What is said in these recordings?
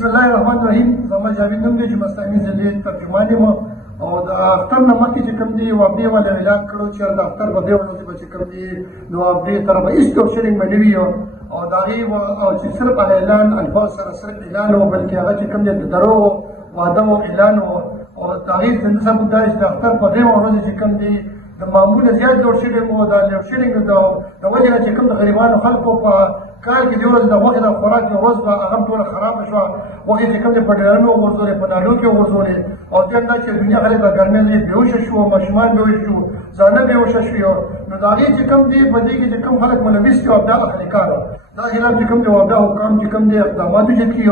بسم الله الرحمن الرحیم. زما جاوید نوم دی چې مستاني ضلعې ترجمان یم او د اختر نه مخکې چې کوم دی وابډې والا اعلان کړو چې د اختر په دې ورځ به چې کوم دی نو وابډې طرفه هېڅ ډول شرنګ به نه وي او د هغې چې صرف هغه اعلان الفاظ سره صرف اعلان و بلکې هغه چې کوم دی د دروغو واده و اعلان و او د هغې د سبب دا چې د اختر په دې ورځ چې کوم دی د معموله زیات لوډ شیډینګ و د لوډ شیډینګ د وجې نه چې کوم د غریبانو خلکو په کال کې د ورځ د غوښې د خوراک یوه ورځ به هغه ټوله خرابه شوه. غوښې چې کوم دی په ډیرانو وغورځولې، په نالو کې وغورځولې او دیم دا چې دنیا خلک په ګرمۍ ځای بېهوشه شو، ماشومان بېهوشه شو، زاړه بېهوشه شوي. نو د هغې چې کوم دی په دې کې چې کوم خلک ملوث دي او دا اهلکار دا خلاف چې کوم دی او دا حکام چې کوم دی اقدامات وجود کړي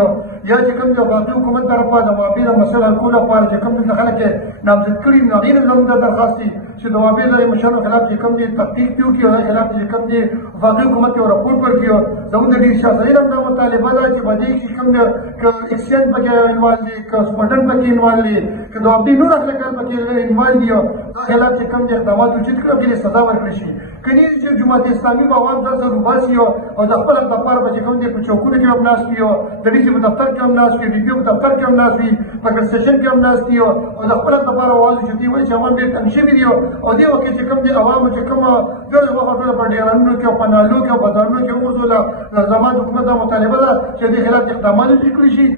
یا چې کوم دی باقي حکومت طرفه د وابې د مسله حل کولو لپاره چې کوم دلته خلک یې نامزد کړي نو هغې نه زموږ دا درخواست دی چې د وابې د مشرانو خلاف چې کوم دی تحقیق دې وکړي او هغې خلاف چې کوم دی وفاقي حکومت یو راپور ورکړي. زموږ د ډېر شاهزادي هم دا مطالبه ده چې په دې کې کوم دی که اکسیجن پکې انوالو دي، که سپنډن پکې انوالو دي، که د وابې نور اهلکار پکې انوالو دي دا خلاف چې کوم دی اقدامات وجود کړي او هغې سزا ورکړل شي. کني چې جماعت اسلامي به عوام ځان سره وباسي او د خپل حق لپاره به چې کوم دی په چوکونو کې هم ناست وي او د ډي سي په دفتر کې هم ناست وي، ډي پي او په دفتر کې هم ناست وي، په ګډ سټیشن کې هم ناست وي او د خپل حق لپاره اواز اوچتوي. وایي چې عوام ډېر تنګ شوي دي او دې وخت کې چې کوم دی عوامو چې کومه ډېره غوښه ټوله په ډیرانونو کې او په نالو کې او په ځانونو کې وغورځوله. زما د حکومت دا مطالبه ده چې دې خلاف اقدامات وکړل شي.